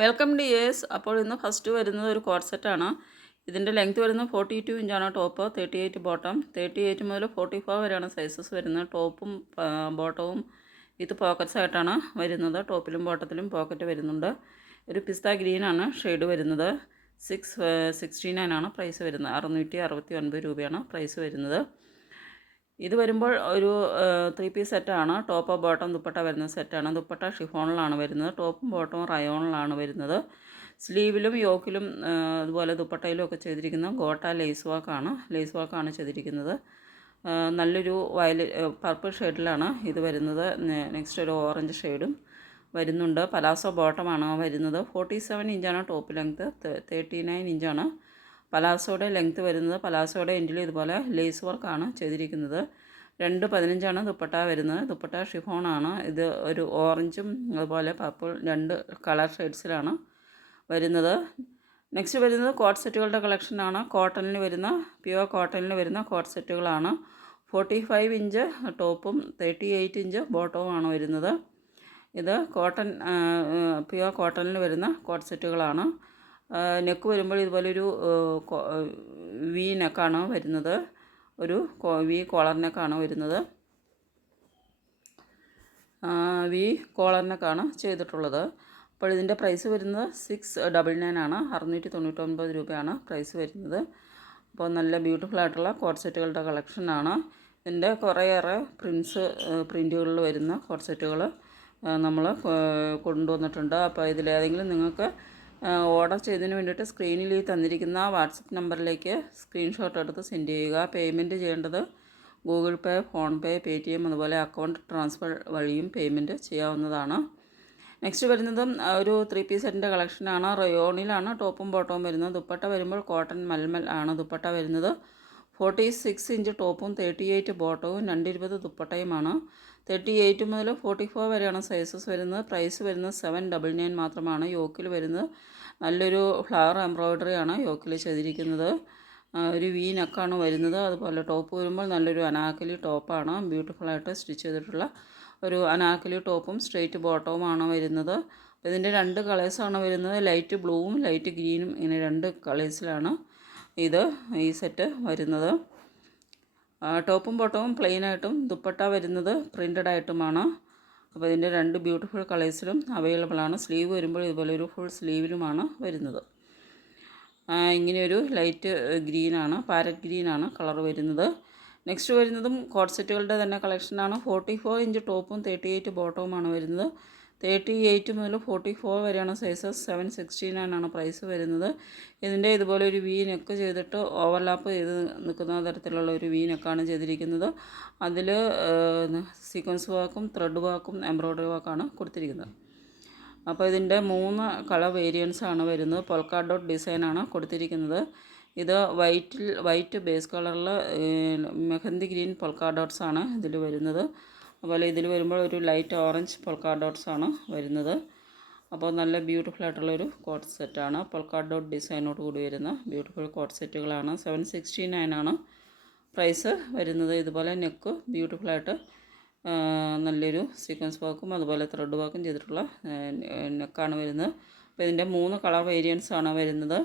Welcome dears. അപ്പോൾ ഇന്ന് first വരുന്നത് ഒരു കോഡ് സെറ്റാണ്. ഇതിൻ്റെ ലെങ്ത് വരുന്നത് 42 ഇഞ്ചാണ് ടോപ്പ്, 38 ബോട്ടം. 38 മുതൽ 44 വരെയാണ് സൈസസ് വരുന്നത്. ടോപ്പും ബോട്ടവും വിത്ത് പോക്കറ്റ്സ് ആയിട്ടാണ് വരുന്നത്. ടോപ്പിലും ബോട്ടത്തിലും പോക്കറ്റ് വരുന്നുണ്ട്. ഒരു പിസ്ത ഗ്രീനാണ് ഷെയ്ഡ് വരുന്നത്. 669 ആണ് പ്രൈസ് വരുന്നത്. 669 രൂപയാണ് പ്രൈസ് വരുന്നത്. ഇത് വരുമ്പോൾ ഒരു 3 പീസ് സെറ്റാണ്. ടോപ്പ് ബോട്ടം ദുപ്പട്ട വരുന്ന സെറ്റാണ്. ദുപ്പട്ട ഷിഫോണിലാണ് വരുന്നത്. ടോപ്പും ബോട്ടവും റയോണിലാണ് വരുന്നത്. സ്ലീവിലും യോക്കിലും അതുപോലെ ദുപ്പട്ടയിലും ഒക്കെ ചെയ്തിരിക്കുന്ന ഗോട്ട ലേസ് വാക്കാണ് ചെയ്തിരിക്കുന്നത്. നല്ലൊരു പർപ്പിൾ ഷെയ്ഡിലാണ് ഇത് വരുന്നത്. നെക്സ്റ്റ് ഒരു ഓറഞ്ച് ഷെയ്ഡും വരുന്നുണ്ട്. പലാസോ ബോട്ടമാണ് വരുന്നത്. 47 ഇഞ്ചാണ് ടോപ്പ് ലെങ്ത്ത്, 39 ഇഞ്ചാണ് പലാസോയുടെ ലെങ്ത്ത് വരുന്നത്. പലാസോയുടെ എൻഡിൽ ഇതുപോലെ ലേസ് വർക്കാണ് ചെയ്തിരിക്കുന്നത്. 2.15 ദുപ്പട്ട വരുന്നത്. ദുപ്പട്ട ഷിഫോണാണ്. ഇത് ഒരു ഓറഞ്ചും അതുപോലെ പർപ്പിൾ 2 കളർ ഷെയ്ഡ്സിലാണ് വരുന്നത്. നെക്സ്റ്റ് വരുന്നത് കോട്ട് സെറ്റുകളുടെ കളക്ഷനാണ്. പ്യുവർ കോട്ടണിൽ വരുന്ന കോട്ട് സെറ്റുകളാണ്. 45 ഇഞ്ച് ടോപ്പും 38 ഇഞ്ച് ബോട്ടവുമാണ് വരുന്നത്. ഇത് പ്യുവർ കോട്ടണിൽ വരുന്ന കോട്ട് സെറ്റുകളാണ്. നെക്ക് വരുമ്പോൾ ഇതുപോലൊരു വി നെക്കാണ് വരുന്നത്. ഒരു വി കോളർ നെക്കാണ് വരുന്നത്. വി കോളർ നെക്കാണ് ചെയ്തിട്ടുള്ളത്. അപ്പോൾ ഇതിൻ്റെ പ്രൈസ് വരുന്നത് 699 ആണ്. 699 രൂപയാണ് പ്രൈസ് വരുന്നത്. അപ്പോൾ നല്ല ബ്യൂട്ടിഫുൾ ആയിട്ടുള്ള കോട്ട് സെറ്റുകളുടെ കളക്ഷനാണ്. ഇതിൻ്റെ കുറേയേറെ പ്രിൻറ്റുകളിൽ വരുന്ന കോട്ട് സെറ്റുകൾ നമ്മൾ കൊണ്ടുവന്നിട്ടുണ്ട്. അപ്പോൾ ഇതിലേതെങ്കിലും നിങ്ങൾക്ക് ഓർഡർ ചെയ്തതിന് വേണ്ടിയിട്ട് സ്ക്രീനിൽ ഈ തന്നിരിക്കുന്ന വാട്സപ്പ് നമ്പറിലേക്ക് സ്ക്രീൻഷോട്ട് എടുത്ത് സെൻഡ് ചെയ്യുക. പേയ്മെൻറ്റ് ചെയ്യേണ്ടത് ഗൂഗിൾ പേ, ഫോൺപേ, പേടിഎം അതുപോലെ അക്കൗണ്ട് ട്രാൻസ്ഫർ വഴിയും പേയ്മെൻറ്റ് ചെയ്യാവുന്നതാണ്. നെക്സ്റ്റ് വരുന്നതും ഒരു 3 പീസ് സെറ്റിൻ്റെ കളക്ഷനാണ്. റയോണിലാണ് ടോപ്പും ബോട്ടവും വരുന്നത്. ദുപ്പട്ട വരുമ്പോൾ കോട്ടൺ മൽമൽ ആണ് ദുപ്പട്ട വരുന്നത്. 46 ഇഞ്ച് ടോപ്പും 38 ബോട്ടവും 220 ദുപ്പട്ടയുമാണ്. 38 മുതൽ 44 വരെയാണ് സൈസസ് വരുന്നത്. പ്രൈസ് വരുന്നത് 799 മാത്രമാണ്. യോക്കിൽ വരുന്നത് നല്ലൊരു ഫ്ലവർ എംബ്രോയ്ഡറിയാണ് യോക്കിൽ ചെയ്തിരിക്കുന്നത്. ഒരു വി നെക്കാണ് വരുന്നത്. അതുപോലെ ടോപ്പ് വരുമ്പോൾ നല്ലൊരു അനാർക്കലി ടോപ്പാണ്. ബ്യൂട്ടിഫുള്ളായിട്ട് സ്റ്റിച്ച് ചെയ്തിട്ടുള്ള ഒരു അനാർക്കലി ടോപ്പും സ്ട്രെയിറ്റ് ബോട്ടവുമാണ് വരുന്നത്. അപ്പോൾ ഇതിൻ്റെ 2 കളേഴ്സാണ് വരുന്നത്. ലൈറ്റ് ബ്ലൂവും ലൈറ്റ് ഗ്രീനും, ഇങ്ങനെ 2 കളേഴ്സിലാണ് ഈ സെറ്റ് വരുന്നത്. ടോപ്പും ബോട്ടവും പ്ലെയിനായിട്ടും ദുപ്പട്ട വരുന്നത് പ്രിൻ്റഡ് ആയിട്ടുമാണ്. അപ്പോൾ ഇതിൻ്റെ 2 ബ്യൂട്ടിഫുൾ കളേഴ്സിലും അവൈലബിൾ ആണ്. സ്ലീവ് വരുമ്പോൾ ഇതുപോലെ ഒരു ഫുൾ സ്ലീവിലുമാണ് വരുന്നത്. ഇങ്ങനെയൊരു ലൈറ്റ് ഗ്രീനാണ്, പാരറ്റ് ഗ്രീനാണ് കളർ വരുന്നത്. നെക്സ്റ്റ് വരുന്നതും കോട്ട് സെറ്റുകളുടെ തന്നെ കളക്ഷനാണ്. 44 ഇഞ്ച് ടോപ്പും 38 ബോട്ടവുമാണ് വരുന്നത്. 38 മുതൽ 44 വരെയാണ് സൈസസ്. 769 ആണ് പ്രൈസ് വരുന്നത്. ഇതിൻ്റെ ഇതുപോലെ ഒരു വി നെക്ക് ചെയ്തിട്ട് ഓവർലാപ്പ് ചെയ്ത് നിൽക്കുന്ന തരത്തിലുള്ള ഒരു വി നെക്കാണ് ചെയ്തിരിക്കുന്നത്. അതിൽ സീക്വൻസ് വർക്കും ത്രെഡ് വർക്കും എംബ്രോയ്ഡറി വർക്കാണ് കൊടുത്തിരിക്കുന്നത്. അപ്പോൾ ഇതിൻ്റെ 3 കളർ വേരിയൻസാണ് വരുന്നത്. പൊൽക്ക ഡോട്ട് ഡിസൈനാണ് കൊടുത്തിരിക്കുന്നത്. ഇത് വൈറ്റ് ബേസ് കളറിൽ മെഹന്തി ഗ്രീൻ പൊൽക്ക ഡോട്ട്സാണ് ഇതിൽ വരുന്നത്. അതുപോലെ ഇതിൽ വരുമ്പോൾ ഒരു ലൈറ്റ് ഓറഞ്ച് പൊൽക്ക ഡോട്ട്സാണ് വരുന്നത്. അപ്പോൾ നല്ല ബ്യൂട്ടിഫുൾ ആയിട്ടുള്ളൊരു കോട്ട് സെറ്റാണ്. പൊൽക്ക ഡോട്ട് ഡിസൈനോട് കൂടി വരുന്ന ബ്യൂട്ടിഫുൾ കോട്ട് സെറ്റുകളാണ്. 769 ആണ് പ്രൈസ് വരുന്നത്. ഇതുപോലെ നെക്ക് ബ്യൂട്ടിഫുള്ളായിട്ട് നല്ലൊരു സീക്വൻസ് വർക്കും അതുപോലെ ത്രെഡ് വർക്കും ചെയ്തിട്ടുള്ള നെക്കാണ് വരുന്നത്. അപ്പോൾ ഇതിൻ്റെ 3 കളർ വേരിയൻസാണ് വരുന്നത്.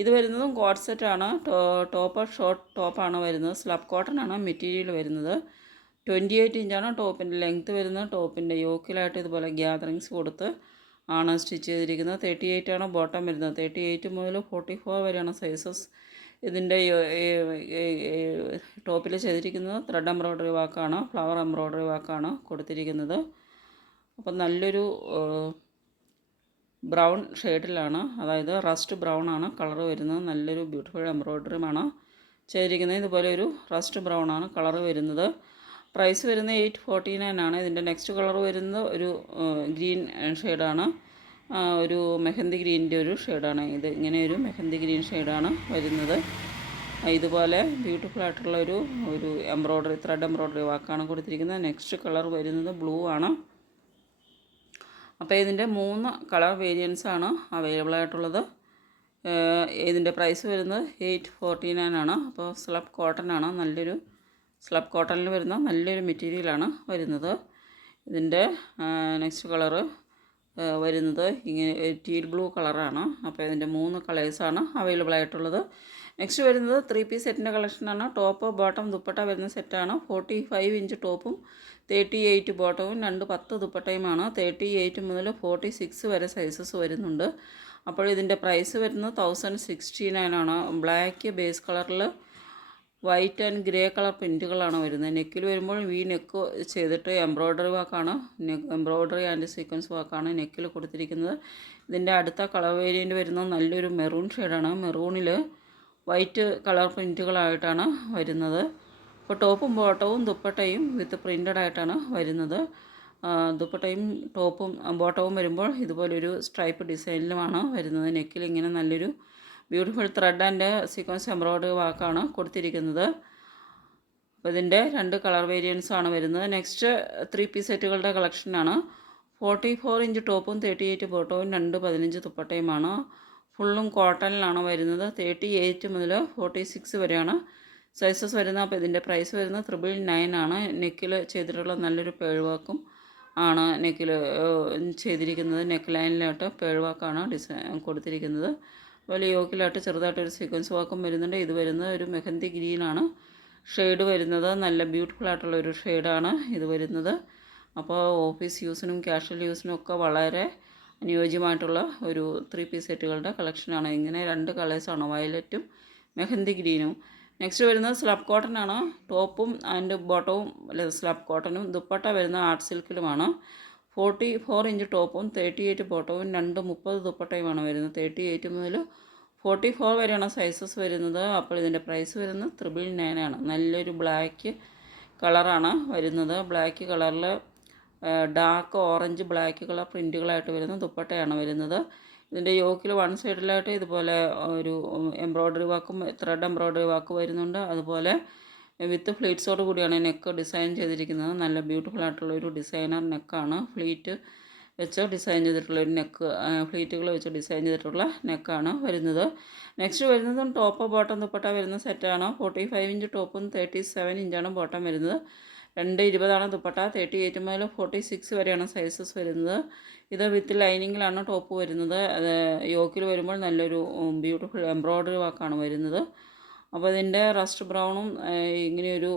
ഇത് വരുന്നതും കോട്ട് സെറ്റാണ്. ടോപ്പ് ഷോർട്ട് ടോപ്പാണ് വരുന്നത്. സ്ലബ് കോട്ടൺ ആണ് മെറ്റീരിയൽ വരുന്നത്. 28 ഇഞ്ചാണ് ടോപ്പിൻ്റെ ലെങ്ത്ത് വരുന്നത്. ടോപ്പിൻ്റെ യോക്കിലായിട്ട് ഇതുപോലെ ഗ്യാതറിങ്സ് കൊടുത്ത് ആണ് സ്റ്റിച്ച് ചെയ്തിരിക്കുന്നത്. 38 ആണ് ബോട്ടം വരുന്നത്. 38 മുതൽ 44 വരെയാണ് സൈസസ്. ഇതിൻ്റെ ടോപ്പിൽ ചെയ്തിരിക്കുന്നത് ത്രെഡ് എംബ്രോയ്ഡറി വർക്കാണ്, ഫ്ലവർ എംബ്രോയ്ഡറി വർക്കാണ് കൊടുത്തിരിക്കുന്നത്. അപ്പം നല്ലൊരു ബ്രൗൺ ഷെയ്ഡിലാണ്, അതായത് റസ്റ്റ് ബ്രൗൺ ആണ് കളർ വരുന്നത്. നല്ലൊരു ബ്യൂട്ടിഫുൾ എംബ്രോയ്ഡറിയുമാണ് ചെയ്തിരിക്കുന്നത്. ഇതുപോലെ ഒരു റസ്റ്റ് ബ്രൗൺ ആണ് കളർ വരുന്നത്. പ്രൈസ് വരുന്നത് 849 ആണ്. ഇതിൻ്റെ നെക്സ്റ്റ് കളർ വരുന്നത് ഒരു ഗ്രീൻ ഷെയ്ഡാണ്. ഒരു മെഹന്തി ഗ്രീനിൻ്റെ ഒരു ഷെയ്ഡാണ് ഇത്. ഇങ്ങനെ ഒരു മെഹന്തി ഗ്രീൻ ഷെയ്ഡാണ് വരുന്നത്. ഇതുപോലെ ബ്യൂട്ടിഫുൾ ആയിട്ടുള്ള ഒരു ത്രെഡ് എംബ്രോയ്ഡറി വർക്കാണ് കൊടുത്തിരിക്കുന്നത്. നെക്സ്റ്റ് കളർ വരുന്നത് ബ്ലൂ ആണ്. അപ്പോൾ ഇതിൻ്റെ 3 കളർ വേരിയൻസാണ് അവൈലബിൾ ആയിട്ടുള്ളത്. ഇതിൻ്റെ പ്രൈസ് വരുന്നത് 849 ആണ്. അപ്പോൾ സ്ലബ് കോട്ടൺ ആണ്, സ്ലബ് കോട്ടണിൽ വരുന്ന നല്ലൊരു മെറ്റീരിയലാണ് വരുന്നത്. ഇതിൻ്റെ നെക്സ്റ്റ് കളറ് വരുന്നത് ഇങ്ങനെ ടീൽ ബ്ലൂ കളറാണ്. അപ്പോൾ ഇതിൻ്റെ 3 കളേഴ്സാണ് അവൈലബിൾ ആയിട്ടുള്ളത്. നെക്സ്റ്റ് വരുന്നത് 3 പീസ് സെറ്റിൻ്റെ കളക്ഷനാണ്. ടോപ്പ് ബോട്ടം ദുപ്പട്ട വരുന്ന സെറ്റാണ്. 45 ഇഞ്ച് ടോപ്പും 38 ബോട്ടവും 10 ദുപ്പട്ടയുമാണ്. 38 മുതൽ 46 വരെ സൈസസ് വരുന്നുണ്ട്. അപ്പോൾ ഇതിൻ്റെ പ്രൈസ് വരുന്നത് 1069 ആണ്. ബ്ലാക്ക് ബേസ് കളറിൽ വൈറ്റ് ആൻഡ് ഗ്രേ കളർ പ്രിൻറ്റുകളാണ് വരുന്നത്. നെക്കിൽ വരുമ്പോൾ വി നെക്ക് ചെയ്തിട്ട് എംബ്രോയ്ഡറി വർക്കാണ്, എംബ്രോയ്ഡറി ആൻഡ് സീക്വൻസ് വർക്കാണ് നെക്കിൽ കൊടുത്തിരിക്കുന്നത്. ഇതിൻ്റെ അടുത്ത കളർ വേരിയൻ്റ് വരുന്നത് നല്ലൊരു മെറൂൺ ഷെയ്ഡാണ്. മെറൂണിൽ വൈറ്റ് കളർ പ്രിൻറ്റുകളായിട്ടാണ് വരുന്നത്. അപ്പോൾ ടോപ്പും ബോട്ടവും ദുപ്പട്ടയും വിത്ത് പ്രിൻ്റഡ് ആയിട്ടാണ് വരുന്നത്. ദുപ്പട്ടയും ടോപ്പും ബോട്ടവും വരുമ്പോൾ ഇതുപോലൊരു സ്ട്രൈപ്പ് ഡിസൈനിലുമാണ് വരുന്നത്. നെക്കിൽ ഇങ്ങനെ നല്ലൊരു beautiful thread and sequence embroidery വർക്കാണ് കൊടുത്തിരിക്കുന്നത്. അപ്പോൾ ഇതിൻ്റെ 2 കളർ വേരിയൻസ് ആണ് വരുന്നത്. നെക്സ്റ്റ് 3 പീസ് സെറ്റുകളുടെ കളക്ഷനാണ്. 44 ഇഞ്ച് ടോപ്പും 38 ബോട്ടവും 215 ദുപ്പട്ടയുമാണ്. ഫുള്ളും കോട്ടണിലാണ് വരുന്നത്. 38 മുതൽ 46 വരെയാണ് സൈസസ് വരുന്നത്. അപ്പോൾ ഇതിൻ്റെ പ്രൈസ് വരുന്നത് 999 ആണ്. നെക്കിൽ ചെയ്തിട്ടുള്ള നല്ലൊരു പേൾ വർക്കും ആണ് നെക്കിൽ ചെയ്തിരിക്കുന്നത്. നെക്ക് ലൈനിലായിട്ട് പേൾ വർക്കാണ് ഡിസൈൻ കൊടുത്തിരിക്കുന്നത്. അതുപോലെ യോക്കിലായിട്ട് ചെറുതായിട്ടൊരു സീക്വൻസ് വർക്കും വരുന്നുണ്ട്. ഇത് വരുന്നത് ഒരു മെഹന്തി ഗ്രീനാണ് ഷെയ്ഡ് വരുന്നത്. നല്ല ബ്യൂട്ടിഫുൾ ആയിട്ടുള്ള ഒരു ഷെയ്ഡാണ് ഇത് വരുന്നത്. അപ്പോൾ ഓഫീസ് യൂസിനും കാഷ്വൽ യൂസിനും ഒക്കെ വളരെ അനുയോജ്യമായിട്ടുള്ള ഒരു 3 പീസ് സെറ്റുകളുടെ കളക്ഷനാണ്. ഇങ്ങനെ 2 കളേഴ്സാണ്, വയലറ്റും മെഹന്തി ഗ്രീനും. നെക്സ്റ്റ് വരുന്നത് സ്ലബ് കോട്ടൺ ആണ്. ടോപ്പും ആൻഡ് ബോട്ടവും സ്ലബ് കോട്ടണും ദുപ്പട്ട വരുന്ന ആർട്ട് സിൽക്കിലുമാണ്. 44 ഇഞ്ച് ടോപ്പും 38 ബോട്ടവും 230 ദുപ്പട്ടയുമാണ് വരുന്നത്. 38 മുതൽ 44 വരെയാണ് സൈസസ് വരുന്നത്. അപ്പോൾ ഇതിൻ്റെ പ്രൈസ് വരുന്നത് 999 ആണ്. നല്ലൊരു ബ്ലാക്ക് കളറാണ് വരുന്നത്. ബ്ലാക്ക് കളറിൽ ഡാർക്ക് ഓറഞ്ച് ബ്ലാക്ക് കളർ പ്രിൻറ്റുകളായിട്ട് വരുന്ന ദുപ്പട്ടയാണ് വരുന്നത്. ഇതിൻ്റെ യോക്കിൽ വൺ സൈഡിലായിട്ട് ഇതുപോലെ ഒരു എംബ്രോയ്ഡറി വർക്കും ത്രെഡ് എംബ്രോയ്ഡറി വർക്ക് വരുന്നുണ്ട്. അതുപോലെ വിത്ത് ഫ്ലീറ്റ്സോട് കൂടിയാണ് നെക്ക് ഡിസൈൻ ചെയ്തിരിക്കുന്നത്. നല്ല ബ്യൂട്ടിഫുൾ ആയിട്ടുള്ള ഒരു ഡിസൈനർ നെക്കാണ്. ഫ്ലീറ്റ് വെച്ച് ഡിസൈൻ ചെയ്തിട്ടുള്ള ഒരു നെക്ക്, ഫ്ലീറ്റുകൾ വെച്ച് ഡിസൈൻ ചെയ്തിട്ടുള്ള നെക്കാണ് വരുന്നത്. നെക്സ്റ്റ് വരുന്നതും ടോപ്പ് ബോട്ടം ദുപ്പട്ട വരുന്ന സെറ്റാണ്. 45 ഇഞ്ച് ടോപ്പും 37 ഇഞ്ചാണ് ബോട്ടം വരുന്നത്. 220 ദുപ്പട്ട. 38 മുതൽ 46 വരെയാണ് സൈസസ് വരുന്നത്. ഇത് വിത്ത് ലൈനിങ്ങിലാണ് ടോപ്പ് വരുന്നത്. അത് യോക്കിൽ വരുമ്പോൾ നല്ലൊരു ബ്യൂട്ടിഫുൾ എംബ്രോയ്ഡറി വർക്കാണ് വരുന്നത്. അപ്പോൾ ഇതിൻ്റെ റസ്റ്റ് ബ്രൗണും ഇങ്ങനെയൊരു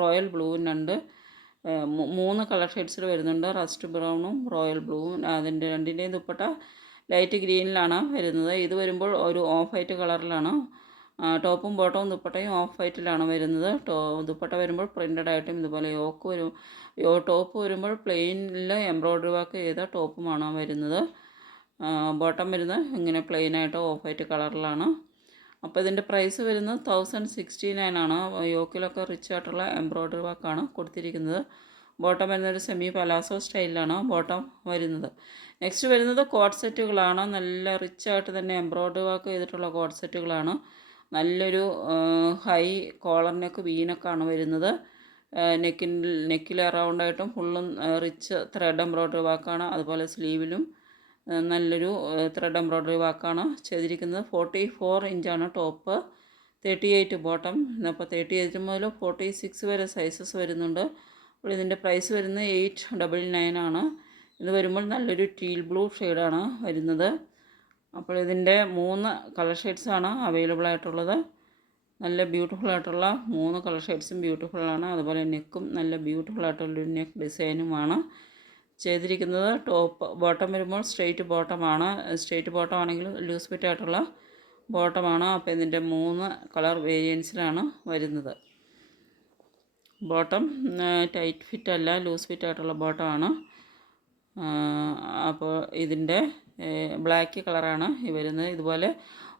റോയൽ ബ്ലൂവും 3 കളർ ഷെയ്ഡ്സിൽ വരുന്നുണ്ട്. റസ്റ്റ് ബ്രൗണും റോയൽ ബ്ലൂവും. അതിൻ്റെ രണ്ടിൻ്റെയും ദുപ്പട്ട ലൈറ്റ് ഗ്രീനിലാണ് വരുന്നത്. ഇത് വരുമ്പോൾ ഒരു ഓഫ് വൈറ്റ് കളറിലാണ്. ടോപ്പും ബോട്ടവും ദുപ്പട്ടയും ഓഫ് വൈറ്റിലാണ് വരുന്നത്. ദുപ്പട്ട വരുമ്പോൾ പ്രിൻ്റഡ് ആയിട്ടും ഇതുപോലെ ടോപ്പ് വരുമ്പോൾ പ്ലെയിനിൽ എംബ്രോയ്ഡറി വർക്ക് ചെയ്ത ടോപ്പുമാണ് വരുന്നത്. ബോട്ടം വരുന്നത് ഇങ്ങനെ പ്ലെയിനായിട്ട് ഓഫ് വൈറ്റ് കളറിലാണ്. അപ്പോൾ ഇതിൻ്റെ പ്രൈസ് വരുന്നത് 1069 ആണ്. യോക്കിലൊക്കെ റിച്ച് ആയിട്ടുള്ള എംബ്രോയ്ഡറി വർക്കാണ് കൊടുത്തിരിക്കുന്നത്. ബോട്ടം വരുന്നത് ഒരു സെമി പലാസോ സ്റ്റൈലിലാണ് ബോട്ടം വരുന്നത്. നെക്സ്റ്റ് വരുന്നത് കോട്ട് സെറ്റുകളാണ്. നല്ല റിച്ച് ആയിട്ട് തന്നെ എംബ്രോയ്ഡറി വർക്ക് ചെയ്തിട്ടുള്ള കോട്ട് സെറ്റുകളാണ്. നല്ലൊരു ഹൈ കോളർ നെക്ക് വീനക്കാണ് വരുന്നത്. നെക്കിൽ അറൗണ്ടായിട്ടും ഫുള്ളും റിച്ച് ത്രെഡ് എംബ്രോയ്ഡറി വർക്കാണ്. അതുപോലെ സ്ലീവിലും നല്ലൊരു ത്രെഡ് എംബ്രോയ്ഡറി വർക്കാണ് ചെയ്തിരിക്കുന്നത്. 44 ഇഞ്ചാണ് ടോപ്പ്, 38 ബോട്ടം. അപ്പോൾ 38 മുതൽ 46 വരെ സൈസസ് വരുന്നുണ്ട്. അപ്പോൾ ഇതിൻ്റെ പ്രൈസ് വരുന്നത് 899 ആണ്. ഇത് വരുമ്പോൾ നല്ലൊരു ടീൽ ബ്ലൂ ഷെയ്ഡാണ് വരുന്നത്. അപ്പോൾ ഇതിൻ്റെ 3 കളർ ഷെയ്ഡ്സാണ് അവൈലബിൾ ആയിട്ടുള്ളത്. നല്ല ബ്യൂട്ടിഫുൾ ആയിട്ടുള്ള 3 കളർ ഷെയ്ഡ്സും ബ്യൂട്ടിഫുള്ളാണ്. അതുപോലെ നെക്കും നല്ല ബ്യൂട്ടിഫുൾ ആയിട്ടുള്ളൊരു നെക്ക് ഡിസൈനുമാണ് ചെയ്തിരിക്കുന്നത്. ബോട്ടം വരുമ്പോൾ സ്ട്രെയിറ്റ് ബോട്ടമാണ്. സ്ട്രെയിറ്റ് ബോട്ടം ആണെങ്കിൽ ലൂസ് ഫിറ്റ് ആയിട്ടുള്ള ബോട്ടമാണ്. അപ്പോൾ ഇതിൻ്റെ 3 കളർ വേരിയൻസിലാണ് വരുന്നത്. ബോട്ടം ടൈറ്റ് ഫിറ്റ് അല്ല, ലൂസ് ഫിറ്റ് ആയിട്ടുള്ള ബോട്ടമാണ്. അപ്പോൾ ഇതിൻ്റെ ബ്ലാക്ക് കളറാണ് ഈ വരുന്നത്. ഇതുപോലെ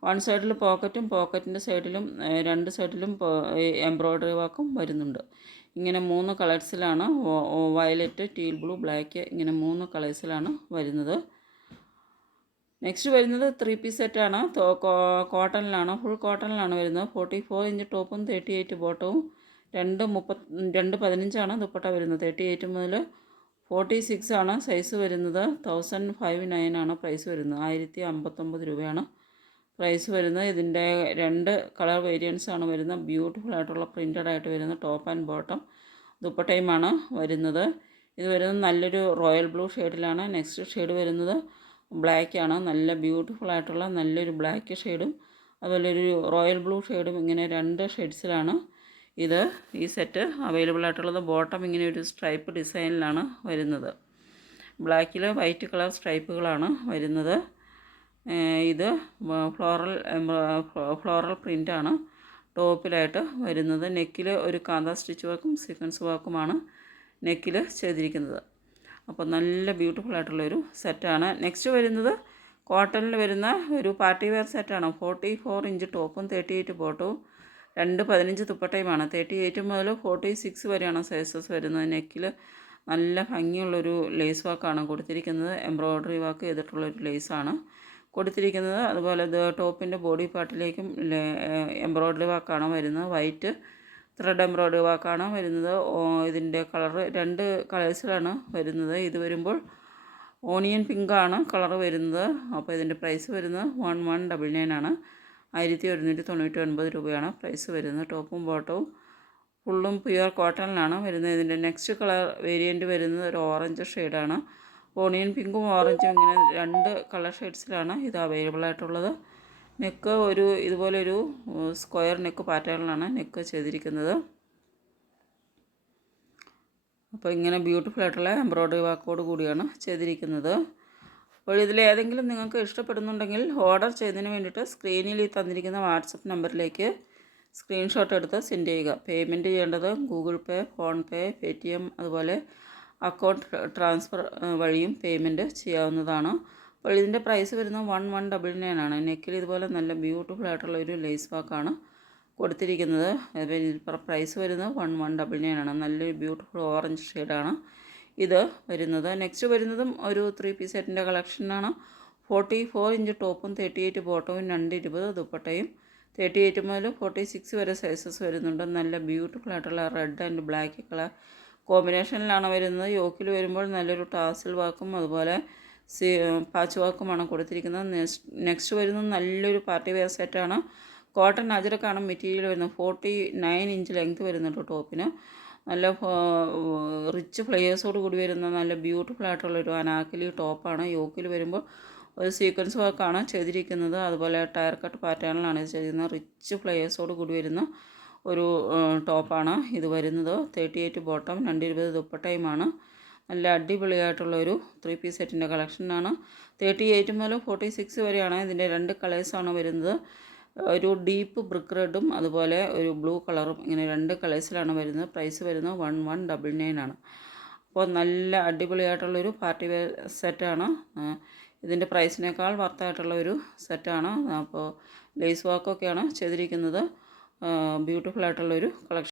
വൺ സൈഡിൽ പോക്കറ്റിൻ്റെ സൈഡിലും 2 സൈഡിലും എംബ്രോയ്ഡറി വർക്കും വരുന്നുണ്ട്. ഇങ്ങനെ 3 കളേഴ്സിലാണ്, വയലറ്റ്, ടീൽ ബ്ലൂ, ബ്ലാക്ക്, ഇങ്ങനെ 3 കളേഴ്സിലാണ് വരുന്നത്. നെക്സ്റ്റ് വരുന്നത് 3 പീസ് സെറ്റാണ്. കോട്ടണിലാണ്, ഫുൾ കോട്ടണിലാണ് വരുന്നത്. 44 ഇഞ്ച് ടോപ്പും 38 ബോട്ടവും 215 ദുപ്പട്ട വരുന്നത്. 38 മുതൽ 46 ആണ് സൈസ് വരുന്നത്. 1059 ആണ് പ്രൈസ് വരുന്നത്. 1059 രൂപയാണ് പ്രൈസ് വരുന്നത്. ഇതിൻ്റെ 2 കളർ വേരിയൻസ് ആണ് വരുന്നത്. ബ്യൂട്ടിഫുൾ ആയിട്ടുള്ള പ്രിൻ്റഡ് ആയിട്ട് വരുന്ന ടോപ്പ് ആൻഡ് ബോട്ടം ദുപ്പട്ടയുമാണ് വരുന്നത്. ഇത് വരുന്നത് നല്ലൊരു റോയൽ ബ്ലൂ ഷെയ്ഡിലാണ്. നെക്സ്റ്റ് ഷെയ്ഡ് വരുന്നത് ബ്ലാക്കാണ്. നല്ല ബ്യൂട്ടിഫുൾ ആയിട്ടുള്ള നല്ലൊരു ബ്ലാക്ക് ഷെയ്ഡും അതുപോലെ ഒരു റോയൽ ബ്ലൂ ഷെയ്ഡും, ഇങ്ങനെ 2 ഷെയ്ഡ്സിലാണ് ഈ സെറ്റ് അവൈലബിൾ ആയിട്ടുള്ളത്. ബോട്ടം ഇങ്ങനെ ഒരു സ്ട്രൈപ്പ് ഡിസൈനിലാണ് വരുന്നത്. ബ്ലാക്കിൽ വൈറ്റ് കളർ സ്ട്രൈപ്പുകളാണ് വരുന്നത്. ഇത് ഫ്ലോറൽ പ്രിൻ്റാണ് ടോപ്പിലായിട്ട് വരുന്നത്. നെക്കിൽ ഒരു കാന്ത സ്റ്റിച്ച് വർക്കും സീക്വൻസ് വർക്കുമാണ് നെക്കിൽ ചെയ്തിരിക്കുന്നത്. അപ്പോൾ നല്ല ബ്യൂട്ടിഫുൾ ആയിട്ടുള്ളൊരു സെറ്റാണ്. നെക്സ്റ്റ് വരുന്നത് കോട്ടണിൽ വരുന്ന ഒരു പാർട്ടി വെയർ സെറ്റാണ്. 44 ഇഞ്ച് ടോപ്പും 38 ബോട്ടവും 215 ദുപ്പട്ടയുമാണ്. 38 മുതൽ 46 വരെയാണ് സൈസസ് വരുന്നത്. നെക്കിൽ നല്ല ഭംഗിയുള്ളൊരു ലേസ് വർക്കാണ് കൊടുത്തിരിക്കുന്നത്. എംബ്രോയ്ഡറി വർക്ക് ചെയ്തിട്ടുള്ളൊരു ലേസാണ് കൊടുത്തിരിക്കുന്നത്. അതുപോലെ ഇത് ടോപ്പിൻ്റെ ബോഡി പാർട്ടിലേക്കും എംബ്രോയ്ഡറി വർക്കാണ് വരുന്നത്. വൈറ്റ് ത്രെഡ് എംബ്രോയ്ഡറി വർക്കാണ് വരുന്നത്. ഇതിൻ്റെ കളർ 2 കളേഴ്സിലാണ് വരുന്നത്. ഇത് വരുമ്പോൾ ഓണിയൻ പിങ്കാണ് കളർ വരുന്നത്. അപ്പോൾ ഇതിൻ്റെ പ്രൈസ് വരുന്നത് 1199 ആണ്. 1199 രൂപയാണ് പ്രൈസ് വരുന്നത്. ടോപ്പും ബോട്ടവും ഫുള്ളും പ്യുവർ കോട്ടണിലാണ് വരുന്നത്. ഇതിൻ്റെ നെക്സ്റ്റ് കളർ വേരിയൻറ്റ് വരുന്നത് ഒരു ഓറഞ്ച് ഷെയ്ഡാണ്. ഓണിയൻ പിങ്കും ഓറഞ്ചും ഇങ്ങനെ 2 കളർ ഷെയ്ഡ്സിലാണ് ഇത് അവൈലബിൾ ആയിട്ടുള്ളത്. നെക്ക് ഇതുപോലൊരു സ്ക്വയർ നെക്ക് പാറ്റേണിലാണ് നെക്ക് ചെയ്തിരിക്കുന്നത്. അപ്പോൾ ഇങ്ങനെ ബ്യൂട്ടിഫുൾ ആയിട്ടുള്ള എംബ്രോയ്ഡറി വർക്കോട് കൂടിയാണ് ചെയ്തിരിക്കുന്നത്. അപ്പോൾ ഇതിലേതെങ്കിലും നിങ്ങൾക്ക് ഇഷ്ടപ്പെടുന്നുണ്ടെങ്കിൽ ഓർഡർ ചെയ്തതിന് വേണ്ടിയിട്ട് സ്ക്രീനിൽ തന്നിരിക്കുന്ന വാട്സപ്പ് നമ്പറിലേക്ക് സ്ക്രീൻഷോട്ട് എടുത്ത് സെൻഡ് ചെയ്യുക. പേയ്മെൻറ്റ് ചെയ്യേണ്ടത് ഗൂഗിൾ പേ, ഫോൺപേ, പേടിഎം അതുപോലെ അക്കൗണ്ട് ട്രാൻസ്ഫർ വഴിയും പേയ്മെൻറ്റ് ചെയ്യാവുന്നതാണ്. അപ്പോൾ ഇതിൻ്റെ പ്രൈസ് വരുന്നത് 1199 ആണ്. നെക്കിൽ ഇതുപോലെ നല്ല ബ്യൂട്ടിഫുൾ ആയിട്ടുള്ള ഒരു ലേസ് വർക്കാണ് കൊടുത്തിരിക്കുന്നത്. അപ്പോൾ പ്രൈസ് വരുന്നത് 1199 ആണ്. നല്ലൊരു ബ്യൂട്ടിഫുൾ ഓറഞ്ച് ഷെയ്ഡാണ് ഇത് വരുന്നത്. നെക്സ്റ്റ് വരുന്നതും ഒരു 3 പീസ് സെറ്റിൻ്റെ കളക്ഷനാണ്. 44 ഇഞ്ച് ടോപ്പും 38 ബോട്ടവും 220 ദുപ്പട്ടയും 38 മുതൽ 46 വരെ സൈസസ് വരുന്നുണ്ട്. നല്ല ബ്യൂട്ടിഫുൾ ആയിട്ടുള്ള റെഡ് ആൻഡ് ബ്ലാക്ക് കളർ കോമ്പിനേഷനിലാണ് വരുന്നത്. യോക്കിൽ വരുമ്പോൾ നല്ലൊരു ടാസിൽ വർക്കും അതുപോലെ പാച്ച് വർക്കുമാണ് കൊടുത്തിരിക്കുന്നത്. നെക്സ്റ്റ് വരുന്നത് നല്ലൊരു പാർട്ടി വെയർ സെറ്റാണ്. കോട്ടൺ അജരക്കാണ് മെറ്റീരിയൽ വരുന്നത്. 49 ഇഞ്ച് ലെങ്ത് വരുന്നുണ്ട് ടോപ്പിന്. നല്ല റിച്ച് ഫ്ലയേഴ്സോട് കൂടി വരുന്ന നല്ല ബ്യൂട്ടിഫുൾ ആയിട്ടുള്ളൊരു അനാർക്കലി ടോപ്പാണ്. യോക്കിൽ വരുമ്പോൾ ഒരു സീക്വൻസ് വർക്കാണ് ചെയ്തിരിക്കുന്നത്. അതുപോലെ ടയർ കട്ട് പാറ്റേണിലാണ് ഇത് ചെയ്തിരിക്കുന്നത്. റിച്ച് ഫ്ലയേഴ്സോട് കൂടി വരുന്ന ഒരു ടോപ്പാണ് ഇത് വരുന്നത്. 38 ബോട്ടം 220 ദുപ്പട്ടയുമാണ്. നല്ല അടിപൊളിയായിട്ടുള്ളൊരു 3 പീസ് സെറ്റിൻ്റെ കളക്ഷനാണ്. 38 മുതൽ 46 വരെയാണ്. ഇതിൻ്റെ 2 കളേഴ്സാണ് വരുന്നത്. ഒരു ഡീപ്പ് ബ്രിക്ക് റെഡും അതുപോലെ ഒരു ബ്ലൂ കളറും, ഇങ്ങനെ 2 കളേഴ്സിലാണ് വരുന്നത്. പ്രൈസ് വരുന്നത് 1199 ആണ്. അപ്പോൾ നല്ല അടിപൊളിയായിട്ടുള്ളൊരു പാർട്ടി വെയർ സെറ്റാണ്. ഇതിൻ്റെ പ്രൈസിനേക്കാൾ വർത്തായിട്ടുള്ള ഒരു സെറ്റാണ്. അപ്പോൾ ലേസ് വർക്കൊക്കെയാണ് ചെയ്തിരിക്കുന്നത്. ബ്യൂട്ടിഫുൾ ആയിട്ടുള്ളൊരു കളക്ഷൻ.